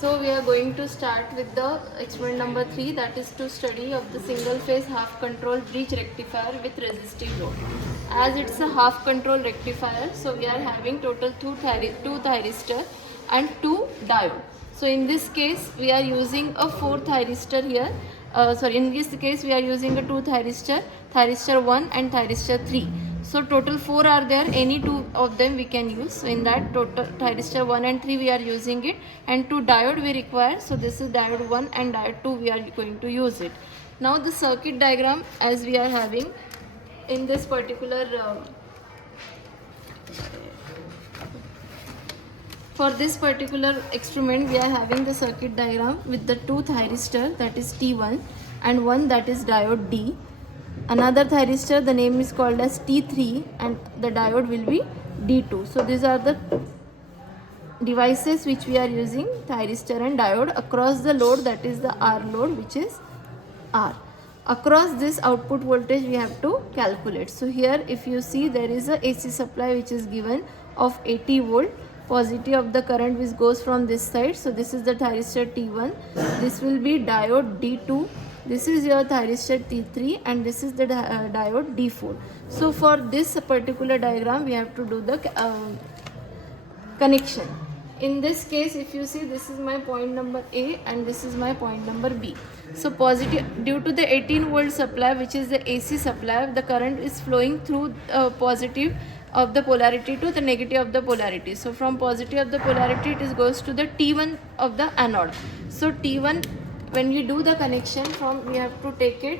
So we are going to start with the experiment number 3, that is to study of the single phase half control bridge rectifier with resistive load. As it's a half control rectifier, so we are having total two thyristor and 2 diode. So in this case we are using a 4 thyristor here. In this case we are using a 2 thyristor 1 and thyristor 3. So total 4 are there, any two of them we can use. So in that total thyristor 1 and 3 we are using it, and 2 diode we require. So this is diode 1 and diode 2 we are going to use it. Now the circuit diagram as we are having in this particular for this particular experiment we are having the circuit diagram with the 2 thyristor, that is T1, and 1 that is diode D. Another thyristor, the name is called as T3, and the diode will be D2. So these are the devices which we are using, thyristor and diode, across the load, that is the R load, which is R. Across this output voltage we have to calculate. So here if you see, there is a AC supply which is given of 80 volt. Positive of the current which goes from this side. So this is the thyristor T1. This will be diode D2. This is your thyristor T3, and this is the diode D4. So for this particular diagram we have to do the connection. In this case, if you see, this is my point number A and this is my point number B. So positive, due to the 18 volt supply, which is the AC supply, the current is flowing through positive of the polarity to the negative of the polarity. So from positive of the polarity it goes to the T1 of the anode. So T1, when we do the connection, from we have to take it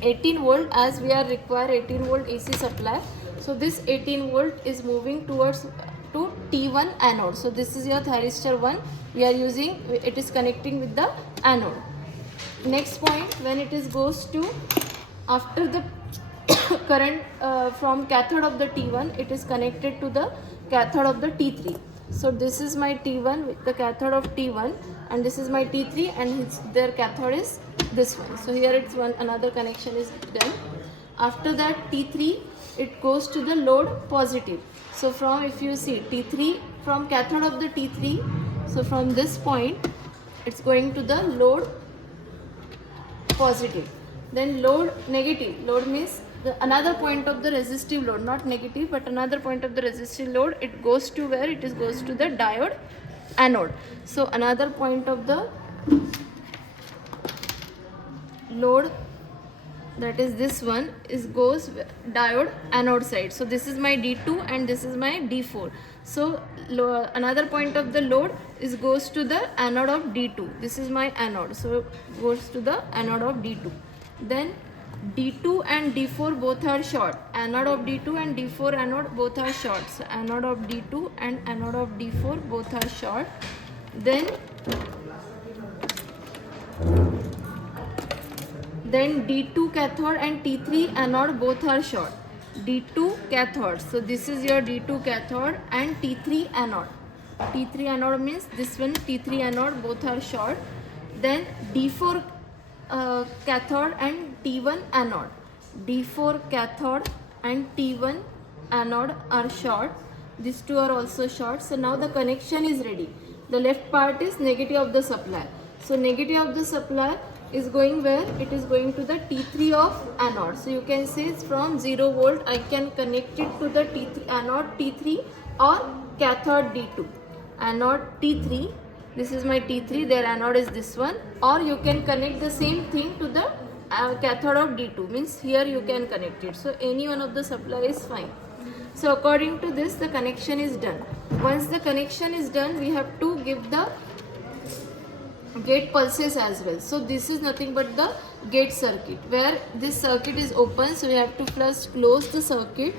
18 volt, as we are require 18 volt AC supply. So this 18 volt is moving towards to T1 anode. So this is your thyristor 1 we are using, it is connecting with the anode. Next point, when it is goes to after the current from cathode of the T1, it is connected to the cathode of the T3. So this is my T1 with the cathode of T1, and this is my T3, and their cathode is this one. So here it's one, another connection is done. After that T3, it goes to the load positive. So from, if you see, T3 from cathode of the T3, so from this point it's going to the load positive. Then load negative, load means another point of the resistive load, not negative but another point of the resistive load, it goes to where? It is goes to the diode anode. So another point of the load, that is this one, is goes diode anode side. So this is my D2 and this is my D4. So another point of the load is goes to the anode of D2. This is my anode, so goes to the anode of D2. Then D2 and D4 both are short. Anode of D2 and D4 anode both are short. So anode of D2 and anode of D4 both are short. Then D2 cathode and T3 anode both are short. D2 cathode. So this is your D2 cathode and T3 anode. T3 anode means this one, T3 anode, both are short. Then D4 cathode and T1 anode. D4 cathode and T1 anode are short. These two are also short. So now the connection is ready. The left part is negative of the supply. So negative of the supply is going where? It is going to the T3 of anode. So you can say from 0 volt I can connect it to the T3 anode T3 or cathode D2. Anode T3, this is my T3, their anode is this one, or you can connect the same thing to the cathode of D2, means here you can connect it. So any one of the supply is fine. So according to this, the connection is done. Once the connection is done, we have to give the gate pulses as well. So this is nothing but the gate circuit, where this circuit is open. So we have to first close the circuit,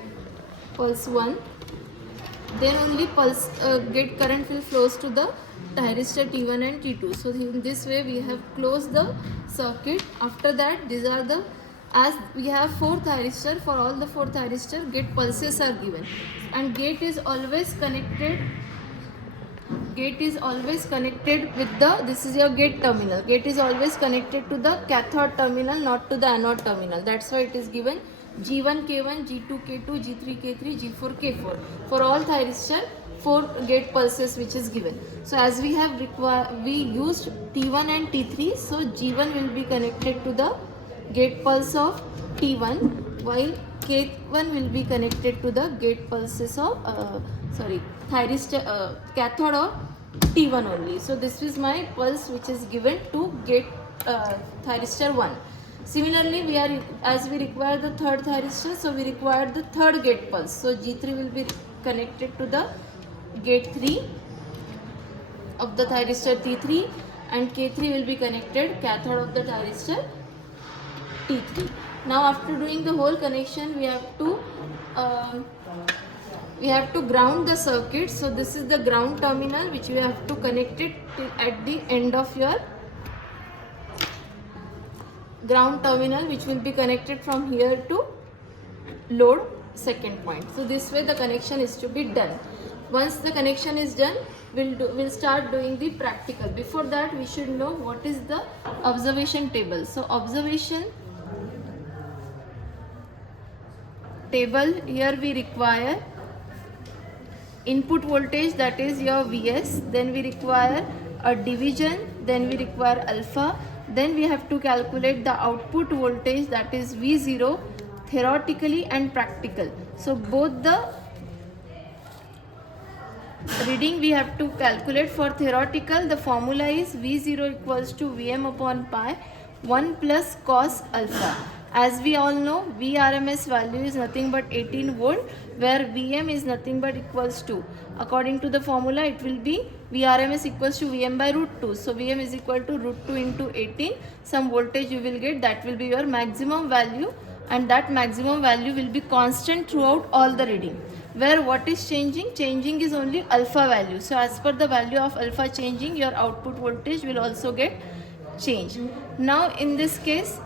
pulse 1. Then only pulse gate current will flows to the thyristor T1 and T2. So in this way we have closed the circuit. After that, these are the, as we have 4 thyristor, for all the 4 thyristor gate pulses are given, and gate is always connected with the, this is your gate terminal. Gate is always connected to the cathode terminal, not to the anode terminal. That's why it is given G1 K1, G2 K2, G3 K3, G4 K4 for all thyristor 4 gate pulses which is given. So as we have we used T1 and T3, so G1 will be connected to the gate pulse of T1, while K1 will be connected to the gate pulses of thyristor cathode of T1 only. So this is my pulse which is given to gate thyristor 1. Similarly, as we require the third thyristor, so we require the third gate pulse. So G3 will be connected to the gate 3 of the thyristor T3, and K3 will be connected cathode of the thyristor T3. Now after doing the whole connection, we have to ground the circuit. So this is the ground terminal which we have to connect it at the end of your ground terminal, which will be connected from here to load second point. So this way the connection is to be done. Once the connection is done, we'll start doing the practical. Before that, we should know what is the observation table. So observation table, here we require input voltage, that is your Vs, then we require a division, then we require alpha, then we have to calculate the output voltage, that is V0, theoretically and practical. So both the reading we have to calculate. For theoretical, the formula is V0 equals to Vm upon pi 1 plus cos alpha. As we all know, Vrms value is nothing but 18 volt, where Vm is nothing but equals to, according to the formula, it will be Vrms equals to Vm by root 2. So Vm is equal to root 2 into 18. Some voltage you will get, that will be your maximum value, and that maximum value will be constant throughout all the reading. Where what is changing? Changing is only alpha value. So as per the value of alpha changing, your output voltage will also get changed. Now in this case,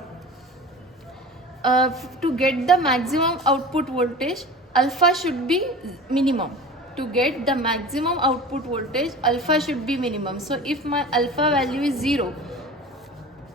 to get the maximum output voltage, alpha should be minimum. To get the maximum output voltage, alpha should be minimum. So if my alpha value is 0,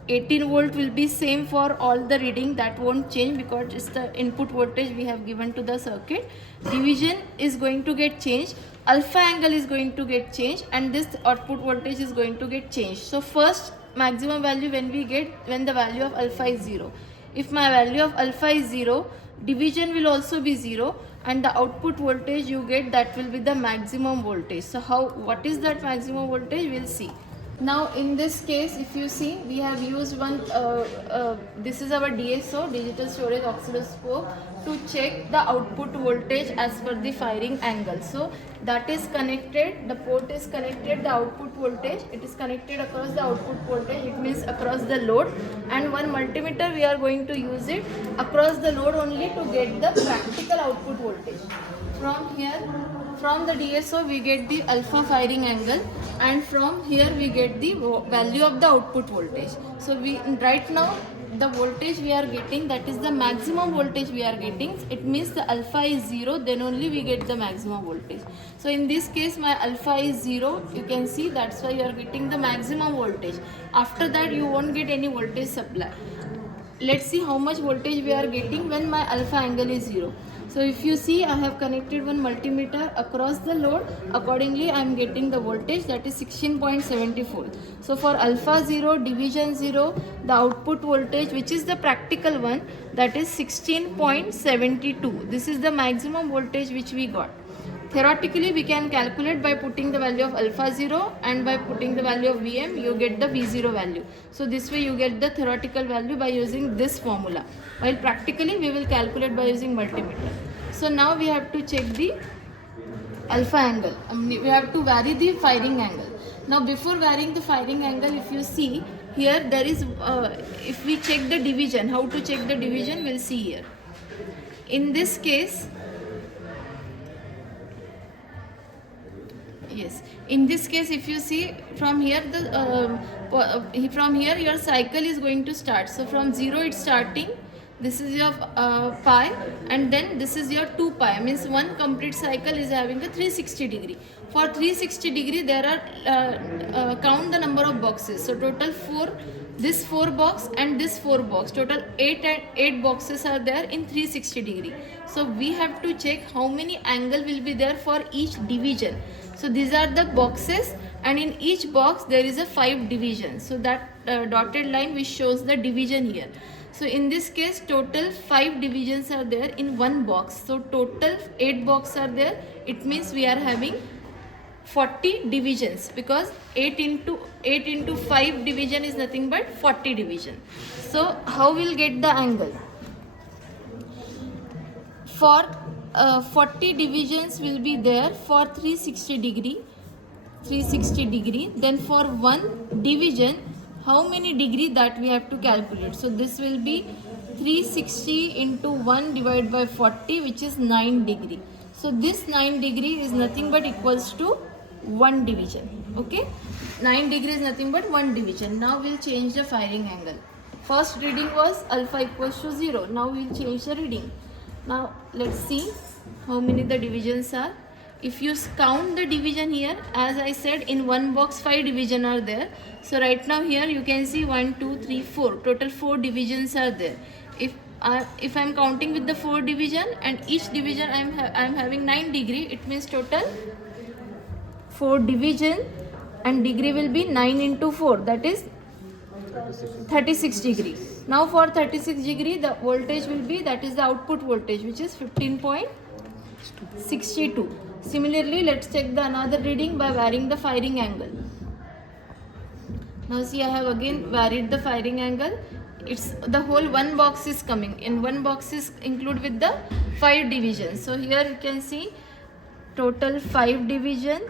18 volt will be same for all the reading, that won't change because it's the input voltage we have given to the circuit. Division is going to get changed, alpha angle is going to get changed, and this output voltage is going to get changed. So first maximum value when the value of alpha is 0. If my value of alpha is 0, division will also be 0, and the output voltage you get, that will be the maximum voltage. So what is that maximum voltage? We'll see. Now in this case, if you see, we have used one, this is our DSO, digital storage oscilloscope, to check the output voltage as per the firing angle. So that is connected, the port is connected, the output voltage, it is connected across the output voltage, it means across the load, and one multimeter we are going to use it across the load only to get the practical output voltage. From here, from the DSO we get the alpha firing angle, and from here we get the value of the output voltage. So right now the voltage we are getting, that is the maximum voltage we are getting. It means the alpha is 0, then only we get the maximum voltage. So in this case my alpha is 0, you can see, that's why you are getting the maximum voltage. After that you won't get any voltage supply. Let's see how much voltage we are getting when my alpha angle is 0. So if you see, I have connected one multimeter across the load. Accordingly, I am getting the voltage, that is 16.74. So for alpha 0, division 0, the output voltage, which is the practical one, that is 16.72. This is the maximum voltage which we got. Theoretically, we can calculate by putting the value of alpha 0, and by putting the value of Vm, you get the V0 value. So this way you get the theoretical value by using this formula. While practically, we will calculate by using multimeter. So now we have to check the alpha angle. We have to vary the firing angle. Now before varying the firing angle, if you see, here there is, if we check the division, how to check the division, we'll see here. In this case, yes, in this case if you see, from here from here your cycle is going to start. So from 0 it's starting, this is your pi, and then this is your 2 pi, means one complete cycle is having a 360 degree. For 360 degree there are count the number of boxes, so total 4, this 4 box and this 4 box, total 8 and 8 boxes are there in 360 degree. So we have to check how many angle will be there for each division. So these are the boxes, and in each box there is a 5 division, so that dotted line which shows the division here. So in this case total 5 divisions are there in one box, so total 8 boxes are there. It means we are having 40 divisions, because 8 into 5 division is nothing but 40 division. So how we'll get the angle? For 40 divisions will be there for 360 degree. Then for one division, how many degree that we have to calculate? So this will be 360 into 1 divided by 40, which is 9 degree. So this 9 degree is nothing but equals to 1 division. Okay, 9 degree is nothing but 1 division. Now we'll change the firing angle. First reading was alpha equals to 0. Now we'll change the reading. Now let's see how many the divisions are. If you count the division here, as I said, in one box 5 division are there. So right now here you can see 1, 2, 3, 4. Total 4 divisions are there. If I'm counting with the 4 division, and each division I'm having 9 degree, it means total 4 division, and degree will be 9 into 4, that is 36 degree. Now for 36 degree the voltage will be, that is the output voltage, which is 15.62. Similarly, let's check the another reading by varying the firing angle. Now see, I have again varied the firing angle. It's the whole one box is coming in, one box is included with the 5 divisions. So here you can see total 5 division,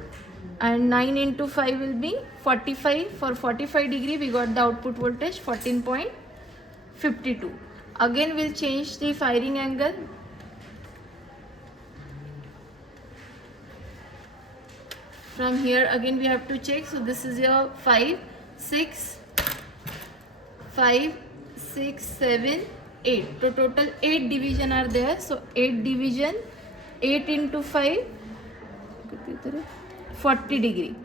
and 9 into 5 will be 45. For 45 degree we got the output voltage 14.52. Again we'll change the firing angle. From here again we have to check. So this is your 5, 6, 5, 6, 7, 8. So total 8 division are there. So 8 division, 8 into 5, 40 degree.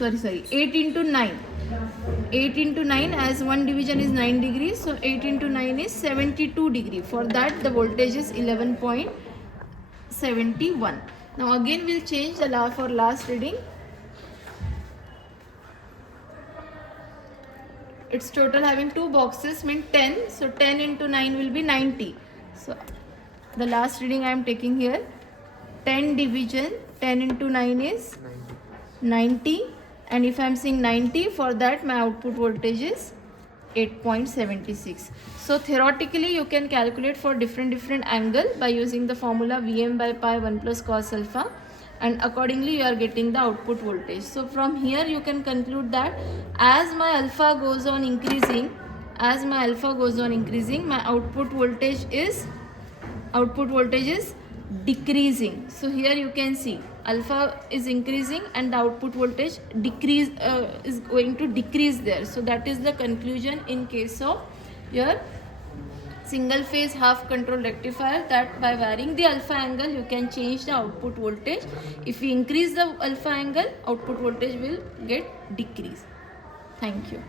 8 into 9. 8 into 9, as one division is 9 degrees, so 8 into 9 is 72 degree. For that the voltage is 11.71. Now again we'll change the law for last reading. It's total having 2 boxes, mean 10. So 10 into 9 will be 90. So the last reading I am taking here, 10 division, 10 into 9 is 90. And if I am saying 90, for that my output voltage is 8.76. So theoretically you can calculate for different angle by using the formula Vm by pi 1 plus cos alpha, and accordingly you are getting the output voltage. So from here you can conclude that as my alpha goes on increasing, my output voltage is decreasing. So here you can see alpha is increasing and the output voltage is going to decrease there. So that is the conclusion in case of your single phase half control rectifier, that by varying the alpha angle you can change the output voltage. If we increase the alpha angle, output voltage will get decreased. Thank you.